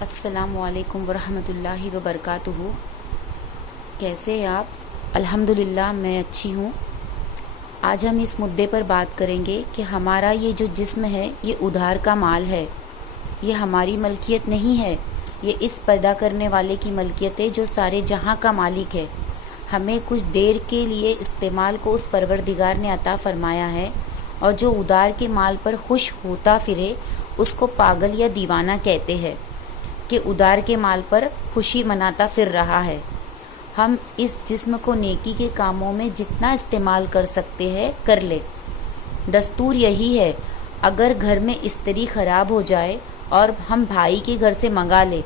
السلام علیکم ورحمۃ اللہ وبرکاتہ۔ کیسے ہیں آپ؟ الحمدللہ میں اچھی ہوں۔ آج ہم اس مدعے پر بات کریں گے کہ ہمارا یہ جو جسم ہے یہ ادھار کا مال ہے، یہ ہماری ملکیت نہیں ہے، یہ اس پیدا کرنے والے کی ملکیت ہے جو سارے جہاں کا مالک ہے۔ ہمیں کچھ دیر کے لیے استعمال کو اس پروردگار نے عطا فرمایا ہے، اور جو ادھار کے مال پر خوش ہوتا پھرے اس کو پاگل یا دیوانہ کہتے ہیں کہ ادھار کے مال پر خوشی مناتا پھر رہا ہے۔ ہم اس جسم کو نیکی کے کاموں میں جتنا استعمال کر سکتے ہیں کر لے۔ دستور یہی ہے، اگر گھر میں استری خراب ہو جائے اور ہم بھائی کے گھر سے منگا لے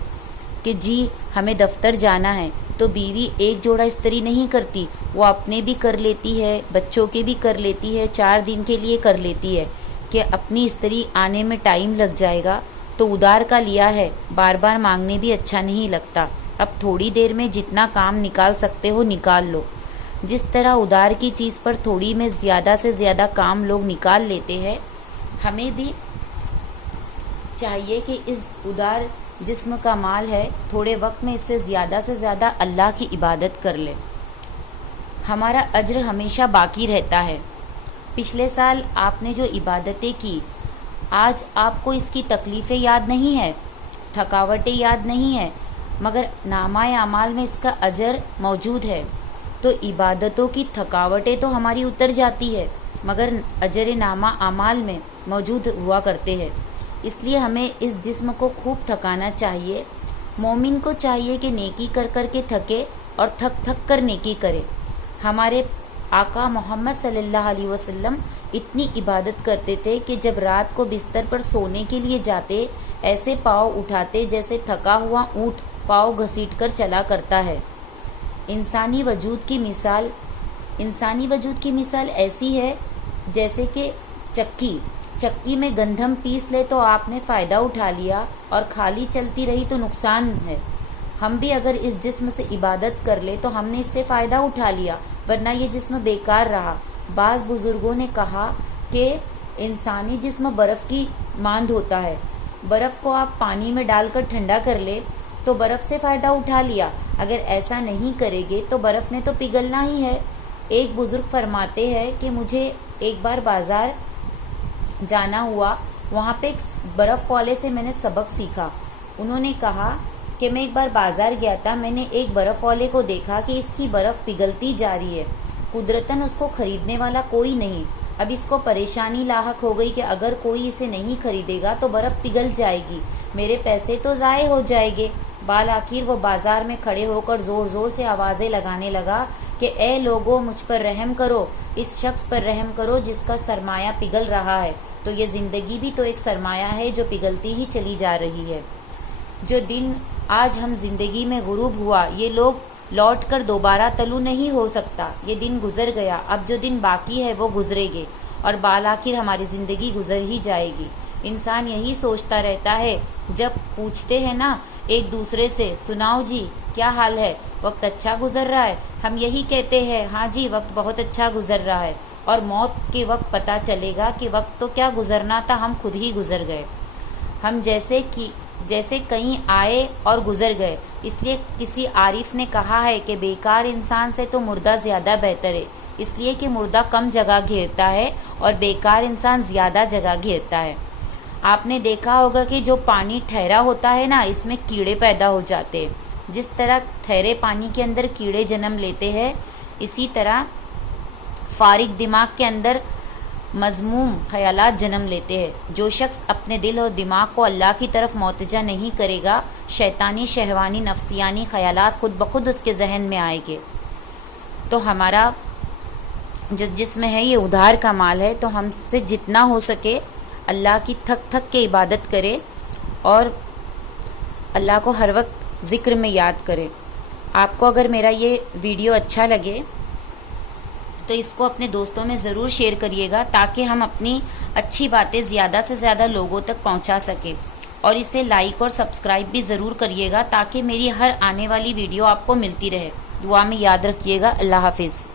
کہ جی ہمیں دفتر جانا ہے، تو بیوی ایک جوڑا استری نہیں کرتی، وہ اپنے بھی کر لیتی ہے، بچوں کے بھی کر لیتی ہے، 4 دن کے لیے کر لیتی ہے کہ اپنی استری آنے میں ٹائم لگ جائے گا تو ادھار کا لیا ہے، بار بار مانگنے بھی اچھا نہیں لگتا، اب تھوڑی دیر میں جتنا کام نکال سکتے ہو نکال لو۔ جس طرح ادھار کی چیز پر تھوڑی میں زیادہ سے زیادہ کام لوگ نکال لیتے ہیں، ہمیں بھی چاہیے کہ اس ادھار جسم کا مال ہے، تھوڑے وقت میں اس سے زیادہ اللہ کی عبادت کر لے۔ ہمارا اجر ہمیشہ باقی رہتا ہے۔ پچھلے سال آپ نے جو عبادتیں کی، آج آپ کو اس کی تکلیفیں یاد نہیں ہے، تھکاوٹیں یاد نہیں ہے، مگر نامہ اعمال میں اس کا اجر موجود ہے۔ تو عبادتوں کی تھکاوٹیں تو ہماری اتر جاتی ہے، مگر اجر نامہ اعمال میں موجود ہوا کرتے ہیں۔ اس لیے ہمیں اس جسم کو خوب تھکانا چاہیے۔ مومن کو چاہیے کہ نیکی کر کر کے تھکے اور تھک تھک کر نیکی کرے۔ ہمارے آقا محمد صلی اللہ علیہ وسلم اتنی عبادت کرتے تھے کہ جب رات کو بستر پر سونے کے لیے جاتے، ایسے پاؤں اٹھاتے جیسے تھکا ہوا اونٹ پاؤں گھسیٹ کر چلا کرتا ہے۔ انسانی وجود کی مثال ایسی ہے جیسے کہ چکی میں گندم پیس لے تو آپ نے فائدہ اٹھا لیا، اور خالی چلتی رہی تو نقصان ہے۔ ہم بھی اگر اس جسم سے عبادت کر لے تو ہم نے اس سے فائدہ اٹھا لیا، ورنہ یہ جسم بیکار رہا۔ بعض بزرگوں نے کہا کہ انسانی جسم برف کی مانند ہوتا ہے، برف کو آپ پانی میں ڈال کر ٹھنڈا کر لے تو برف سے فائدہ اٹھا لیا، اگر ایسا نہیں کرے گے تو برف نے تو پگھلنا ہی ہے۔ ایک بزرگ فرماتے ہیں کہ مجھے ایک بار بازار جانا ہوا، وہاں پہ ایک برف والے سے میں نے سبق سیکھا۔ انہوں نے کہا کہ میں ایک بار بازار گیا تھا، میں نے ایک برف والے کو دیکھا کہ اس کی برف پگھلتی جا رہی ہے، قدرتاً اس کو خریدنے والا کوئی نہیں۔ اب اس کو پریشانی لاحق ہو گئی کہ اگر کوئی اسے نہیں خریدے گا تو برف پگھل جائے گی، میرے پیسے تو ضائع ہو جائیں گے۔ بالآخر وہ بازار میں کھڑے ہو کر زور زور سے آوازیں لگانے لگا کہ اے لوگوں، مجھ پر رحم کرو، اس شخص پر رحم کرو جس کا سرمایہ پگھل رہا ہے۔ تو یہ زندگی بھی تو ایک سرمایہ ہے جو پگھلتی ہی چلی جا رہی ہے۔ جو دن آج ہم زندگی میں غروب ہوا، یہ لوگ لوٹ کر دوبارہ طلوع نہیں ہو سکتا، یہ دن گزر گیا، اب جو دن باقی ہے وہ گزرے گے، اور بالآخر ہماری زندگی گزر ہی جائے گی۔ انسان یہی سوچتا رہتا ہے، جب پوچھتے ہیں نا ایک دوسرے سے، سناؤ جی کیا حال ہے، وقت اچھا گزر رہا ہے، ہم یہی کہتے ہیں ہاں جی وقت بہت اچھا گزر رہا ہے، اور موت کے وقت پتہ چلے گا کہ وقت تو کیا گزرنا تھا، ہم خود ہی گزر گئے۔ ہم جیسے کہیں آئے اور گزر گئے۔ اس لیے کسی عارف نے کہا ہے کہ بیکار انسان سے تو مردہ زیادہ بہتر ہے، اس لیے کہ مردہ کم جگہ گھیرتا ہے اور بیکار انسان زیادہ جگہ گھیرتا ہے۔ آپ نے دیکھا ہوگا کہ جو پانی ٹھہرا ہوتا ہے نا، اس میں کیڑے پیدا ہو جاتے ہیں۔ جس طرح ٹھہرے پانی کے اندر کیڑے جنم لیتے ہیں، اسی طرح فارغ دماغ کے اندر مذموم خیالات جنم لیتے ہیں۔ جو شخص اپنے دل اور دماغ کو اللہ کی طرف متوجہ نہیں کرے گا، شیطانی شہوانی نفسیانی خیالات خود بخود اس کے ذہن میں آئے گے۔ تو ہمارا جو جسم ہے یہ ادھار کا مال ہے، تو ہم سے جتنا ہو سکے اللہ کی تھک تھک کے عبادت کرے اور اللہ کو ہر وقت ذکر میں یاد کرے۔ آپ کو اگر میرا یہ ویڈیو اچھا لگے تو اس کو اپنے دوستوں میں ضرور شیئر کریے گا، تاکہ ہم اپنی اچھی باتیں زیادہ سے زیادہ لوگوں تک پہنچا سکیں، اور اسے لائک اور سبسکرائب بھی ضرور کریے گا تاکہ میری ہر آنے والی ویڈیو آپ کو ملتی رہے۔ دعا میں یاد رکھیے گا۔ اللہ حافظ۔